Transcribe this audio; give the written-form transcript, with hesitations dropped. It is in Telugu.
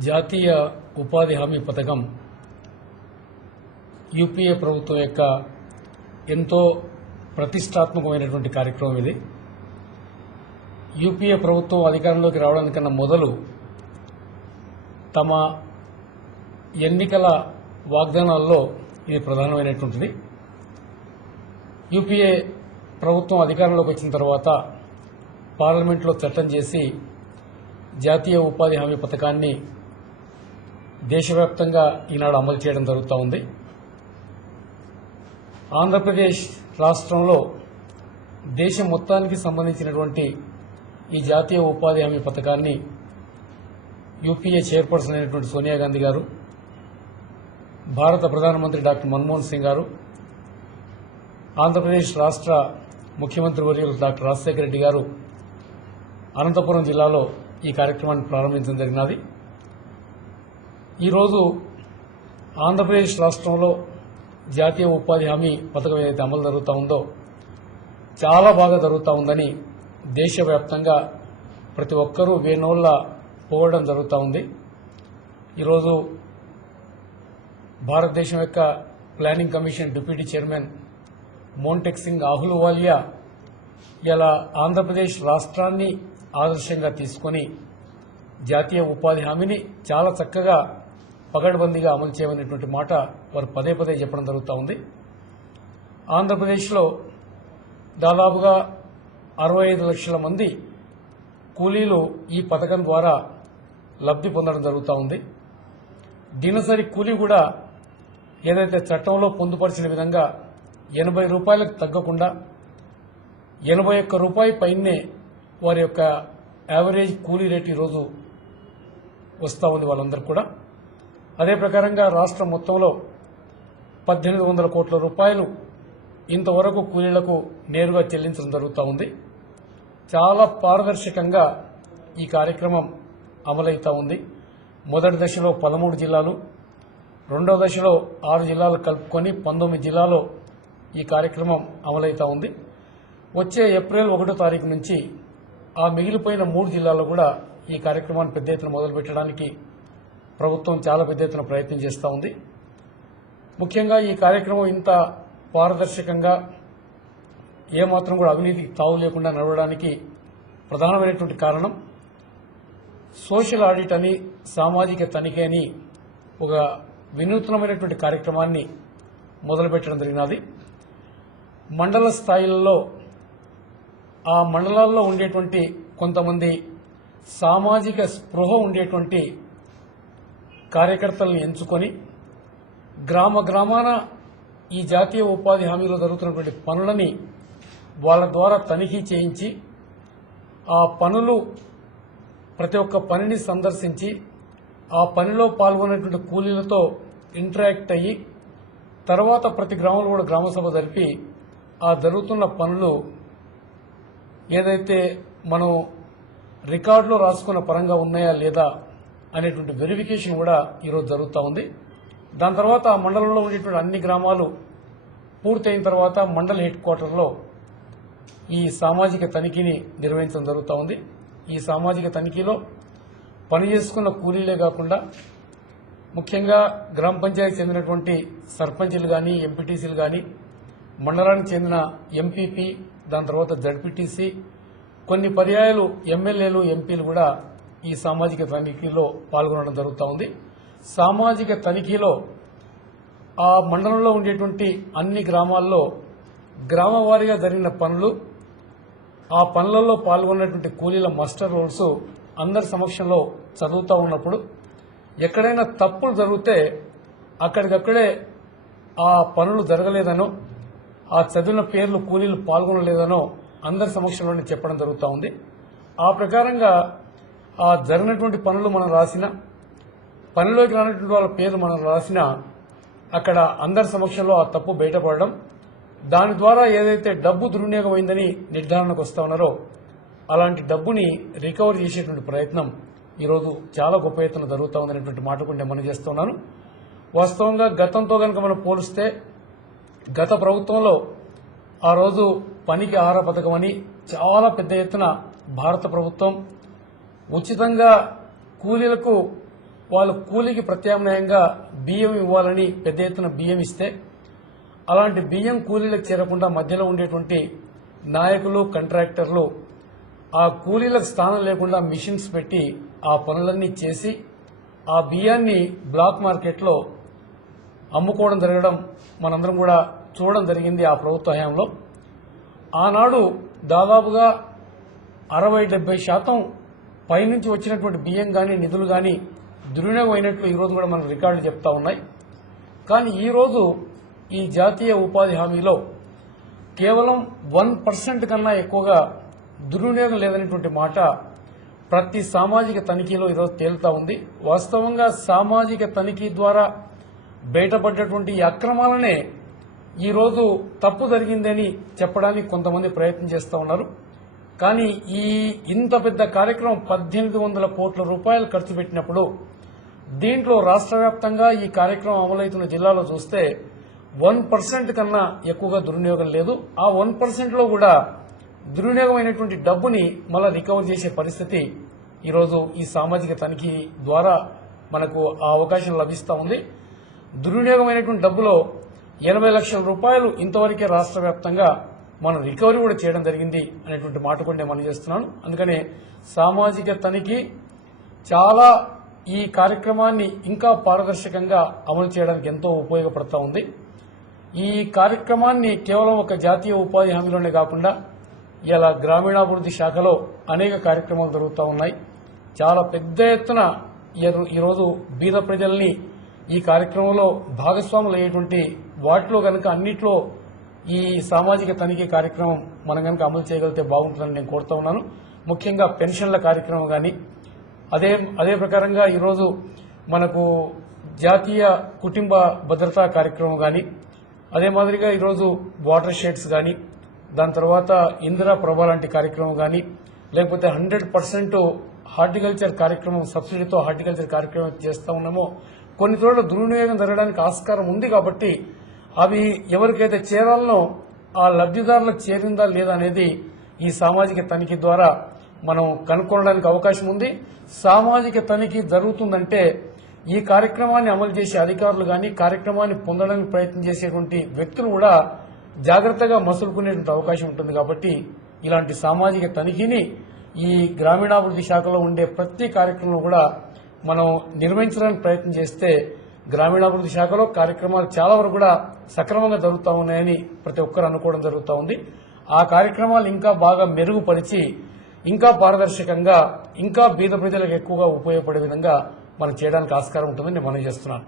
జాతీయ ఉపాధి హామీ పథకం యూపీఏ ప్రభుత్వం యొక్క ఎంతో ప్రతిష్టాత్మకమైనటువంటి కార్యక్రమం ఇది. యూపీఏ ప్రభుత్వం అధికారంలోకి రావడానికన్నా మొదలు తమ ఎన్నికల వాగ్దానాల్లో ఇది ప్రధానమైనటువంటిది. యూపీఏ ప్రభుత్వం అధికారంలోకి వచ్చిన తర్వాత పార్లమెంట్లో చట్టం చేసి జాతీయ ఉపాధి హామీ పథకాన్ని దేశవ్యాప్తంగా ఈనాడు అమలు చేయడం జరుగుతూ ఉంది. ఆంధ్రప్రదేశ్ రాష్ట్రంలో దేశం మొత్తానికి సంబంధించినటువంటి ఈ జాతీయ ఉపాధి హామీ పథకాన్ని యూపీఏ చైర్పర్సన్ అయినటువంటి సోనియా గాంధీ గారు, భారత ప్రధానమంత్రి డాక్టర్ మన్మోహన్ సింగ్ గారు, ఆంధ్రప్రదేశ్ రాష్ట్ర ముఖ్యమంత్రి వర్యులు డాక్టర్ రాజశేఖర రెడ్డి గారు అనంతపురం జిల్లాలో ఈ కార్యక్రమాన్ని ప్రారంభించడం జరిగినది. ఈరోజు ఆంధ్రప్రదేశ్ రాష్ట్రంలో జాతీయ ఉపాధి హామీ పథకం ఏదైతే అమలు జరుగుతూ ఉందో చాలా బాగా జరుగుతూ ఉందని దేశవ్యాప్తంగా ప్రతి ఒక్కరూ వేనోళ్ల పోవడం జరుగుతూ ఉంది. ఈరోజు భారతదేశం యొక్క planning commission deputy chairman Montek Singh Ahluwalia ఇలా ఆంధ్రప్రదేశ్ రాష్ట్రాన్ని ఆదర్శంగా తీసుకొని జాతీయ ఉపాధి హామీని చాలా చక్కగా పగడ్బందీగా అమలు చేయమనేటువంటి మాట వారు పదే పదే చెప్పడం జరుగుతూ ఉంది. ఆంధ్రప్రదేశ్లో దాదాపుగా 65 లక్షల మంది కూలీలు ఈ పథకం ద్వారా లబ్ధి పొందడం జరుగుతూ ఉంది. దినసరి కూలీ కూడా ఏదైతే చట్టంలో పొందుపరిచిన విధంగా 80 రూపాయలకు తగ్గకుండా 81 రూపాయి పైనే వారి యొక్క యావరేజ్ కూలీ రేట్ ఈరోజు వస్తూ ఉంది వాళ్ళందరూ కూడా. అదే ప్రకారంగా రాష్ట్రం మొత్తంలో 1800 కోట్ల రూపాయలు ఇంతవరకు కూలీలకు నేరుగా చెల్లించడం జరుగుతూ ఉంది. చాలా పారదర్శకంగా ఈ కార్యక్రమం అమలవుతూ ఉంది. మొదటి దశలో 13 జిల్లాలు, రెండవ దశలో 6 జిల్లాలు కలుపుకొని 19 జిల్లాలో ఈ కార్యక్రమం అమలవుతూ ఉంది. వచ్చే ఏప్రిల్ 1వ తారీఖు నుంచి ఆ మిగిలిపోయిన 3 జిల్లాల్లో కూడా ఈ కార్యక్రమాన్ని పెద్ద ఎత్తున మొదలుపెట్టడానికి ప్రభుత్వం చాలా పెద్ద ఎత్తున ప్రయత్నం చేస్తూ ఉంది. ముఖ్యంగా ఈ కార్యక్రమం ఇంత పారదర్శకంగా ఏమాత్రం కూడా అవినీతికి తావు లేకుండా నడవడానికి ప్రధానమైనటువంటి కారణం సోషల్ ఆడిట్ అని, సామాజిక తనిఖీ అని ఒక వినూత్నమైనటువంటి కార్యక్రమాన్ని మొదలుపెట్టడం జరిగినది. మండల స్థాయిలలో ఆ మండలాల్లో ఉండేటువంటి కొంతమంది సామాజిక స్పృహ ఉండేటువంటి కార్యకర్తలను ఎంచుకొని గ్రామాన ఈ జాతీయ ఉపాధి హామీలో జరుగుతున్నటువంటి పనులని వాళ్ళ ద్వారా తనిఖీ చేయించి ఆ పనులు ప్రతి ఒక్క పనిని సందర్శించి ఆ పనిలో పాల్గొనేటువంటి కూలీలతో ఇంటరాక్ట్ అయ్యి తర్వాత ప్రతి గ్రామంలో కూడా గ్రామసభ జరిపి ఆ జరుగుతున్న పనులు ఏదైతే మనం రికార్డులో రాసుకున్న పరంగా ఉన్నాయా లేదా అనేటువంటి వెరిఫికేషన్ కూడా ఈరోజు జరుగుతూ ఉంది. దాని తర్వాత ఆ మండలంలో ఉండేటువంటి అన్ని గ్రామాలు పూర్తయిన తర్వాత మండల హెడ్ క్వార్టర్లో ఈ సామాజిక తనిఖీని నిర్వహించడం జరుగుతూ ఉంది. ఈ సామాజిక తనిఖీలో పనిచేసుకున్న కూలీలే కాకుండా ముఖ్యంగా గ్రామ పంచాయతీ చెందినటువంటి సర్పంచులు కానీ, ఎంపీటీసీలు కానీ, మండలానికి చెందిన ఎంపీపీ, దాని తర్వాత జడ్పీటీసీ, కొన్ని పర్యాయాలు ఎమ్మెల్యేలు, ఎంపీలు కూడా ఈ సామాజిక తనిఖీలో పాల్గొనడం జరుగుతూ ఉంది. సామాజిక తనిఖీలో ఆ మండలంలో ఉండేటువంటి అన్ని గ్రామాల్లో గ్రామ వారీగా జరిగిన పనులు, ఆ పనులలో పాల్గొన్నటువంటి కూలీల మాస్టర్ రోల్స్ అందరి సమక్షంలో చదువుతూ ఉన్నప్పుడు ఎక్కడైనా తప్పులు జరిగితే అక్కడికక్కడే ఆ పనులు జరగలేదనో, ఆ చదివిన పేర్లు కూలీలు పాల్గొనలేదనో అందరి సమక్షంలోనే చెప్పడం జరుగుతూ ఉంది. ఆ ప్రకారంగా ఆ జరిగినటువంటి పనులు మనం రాసిన, పనిలోకి రానటువంటి వాళ్ళ పేర్లు మనం రాసిన అక్కడ అందరి సమక్షంలో ఆ తప్పు బయటపడడం, దాని ద్వారా ఏదైతే డబ్బు దుర్వినియోగమైందని నిర్ధారణకు వస్తా ఉన్నారో అలాంటి డబ్బుని రికవర్ చేసేటువంటి ప్రయత్నం ఈరోజు చాలా గొప్ప ఎత్తున జరుగుతూ ఉందనేటువంటి మాట కూడా మనం చేస్తున్నాను. వాస్తవంగా గతంతో కనుక మనం పోలిస్తే గత ప్రభుత్వంలో ఆ రోజు పనికి ఆహార పథకం అని చాలా పెద్ద ఎత్తున భారత ప్రభుత్వం ఉచితంగా కూలీలకు వాళ్ళు కూలీకి ప్రత్యామ్నాయంగా బియ్యం ఇవ్వాలని పెద్ద ఎత్తున బియ్యం ఇస్తే అలాంటి బియ్యం కూలీలకు చేరకుండా మధ్యలో ఉండేటువంటి నాయకులు కాంట్రాక్టర్లు ఆ కూలీలకు స్థానం లేకుండా మిషన్స్ పెట్టి ఆ పనులన్నీ చేసి ఆ బియ్యాన్ని బ్లాక్ మార్కెట్లో అమ్ముకోవడం జరగడం మనందరం కూడా చూడడం జరిగింది ఆ ప్రభుత్వ హయాంలో. ఆనాడు దాదాపుగా 60-70% పైనుంచి వచ్చినటువంటి బియ్యం కానీ నిధులు కానీ దుర్వినియోగం అయినట్లు ఈరోజు కూడా మన రికార్డులు చెప్తా ఉన్నాయి. కానీ ఈరోజు ఈ జాతీయ ఉపాధి హామీలో కేవలం 1% కన్నా ఎక్కువగా దుర్వినియోగం లేదనేటువంటి మాట ప్రతి సామాజిక తనిఖీలో ఈరోజు తేలుతా ఉంది. వాస్తవంగా సామాజిక తనిఖీ ద్వారా బయటపడ్డటువంటి ఈ అక్రమాలనే ఈరోజు తప్పు జరిగిందని చెప్పడానికి కొంతమంది ప్రయత్నం చేస్తూ ఉన్నారు. కానీ ఈ ఇంత పెద్ద కార్యక్రమం 1800 కోట్ల రూపాయలు ఖర్చు పెట్టినప్పుడు దీంట్లో రాష్ట్ర వ్యాప్తంగా ఈ కార్యక్రమం అమలవుతున్న జిల్లాలో చూస్తే 1% కన్నా ఎక్కువగా దుర్వినియోగం లేదు. ఆ 1%లో కూడా దుర్వినియోగమైనటువంటి డబ్బుని మళ్ళా రికవర్ చేసే పరిస్థితి ఈరోజు ఈ సామాజిక తనిఖీ ద్వారా మనకు ఆ అవకాశం లభిస్తూ ఉంది. దుర్వినియోగమైనటువంటి డబ్బులో 80 లక్షల రూపాయలు ఇంతవరకే రాష్ట్ర వ్యాప్తంగా మనం రికవరీ కూడా చేయడం జరిగింది అనేటువంటి మాట కూడా నేను మనం చేస్తున్నాను. అందుకనే సామాజిక తనిఖీ చాలా ఈ కార్యక్రమాన్ని ఇంకా పారదర్శకంగా అమలు చేయడానికి ఎంతో ఉపయోగపడతా ఉంది. ఈ కార్యక్రమాన్ని కేవలం ఒక జాతీయ ఉపాధి హామీలోనే కాకుండా ఇలా గ్రామీణాభివృద్ధి శాఖలో అనేక కార్యక్రమాలు జరుగుతూ ఉన్నాయి. చాలా పెద్ద ఎత్తున ఈరోజు బీద ప్రజల్ని ఈ కార్యక్రమంలో భాగస్వాములు అయ్యేటువంటి వాటిలో కనుక అన్నిట్లో ఈ సామాజిక తనిఖీ కార్యక్రమం మనం కనుక అమలు చేయగలిగితే బాగుంటుందని నేను కోరుతా ఉన్నాను. ముఖ్యంగా పెన్షన్ల కార్యక్రమం కానీ అదే ప్రకారంగా ఈరోజు మనకు జాతీయ కుటుంబ భద్రతా కార్యక్రమం కానీ అదే మాదిరిగా ఈరోజు వాటర్ షెడ్స్ కానీ దాని తర్వాత ఇందిరా ప్రభ లాంటి కార్యక్రమం కానీ లేకపోతే 100% హార్టికల్చర్ కార్యక్రమం సబ్సిడీతో హార్టికల్చర్ కార్యక్రమం చేస్తా ఉన్నామో కొన్ని చోట్ల దుర్వినియోగం జరగడానికి ఆస్కారం ఉంది. కాబట్టి అవి ఎవరికైతే చేరాలనో ఆ లబ్ధిదారులకు చేరిందా లేదా అనేది ఈ సామాజిక తనిఖీ ద్వారా మనం కనుక్కోవడానికి అవకాశం ఉంది. సామాజిక తనిఖీ జరుగుతుందంటే ఈ కార్యక్రమాన్ని అమలు చేసే అధికారులు కానీ కార్యక్రమాన్ని పొందడానికి ప్రయత్నం చేసేటువంటి వ్యక్తులు కూడా జాగ్రత్తగా మసులుకునేటువంటి అవకాశం ఉంటుంది. కాబట్టి ఇలాంటి సామాజిక తనిఖీని ఈ గ్రామీణాభివృద్ధి శాఖలో ఉండే ప్రతి కార్యక్రమంలో కూడా మనం నిర్వహించడానికి ప్రయత్నం చేస్తే గ్రామీణాభివృద్ధి శాఖలో కార్యక్రమాలు చాలా వరకు కూడా సక్రమంగా జరుగుతూ ఉన్నాయని ప్రతి ఒక్కరు అనుకోవడం జరుగుతూ ఉంది. ఆ కార్యక్రమాలు ఇంకా బాగా మెరుగుపరిచి ఇంకా పారదర్శకంగా ఇంకా బీద ప్రజలకు ఎక్కువగా ఉపయోగపడే విధంగా మనం చేయడానికి ఆస్కారం ఉంటుందని నేను మనవి చేస్తున్నాను.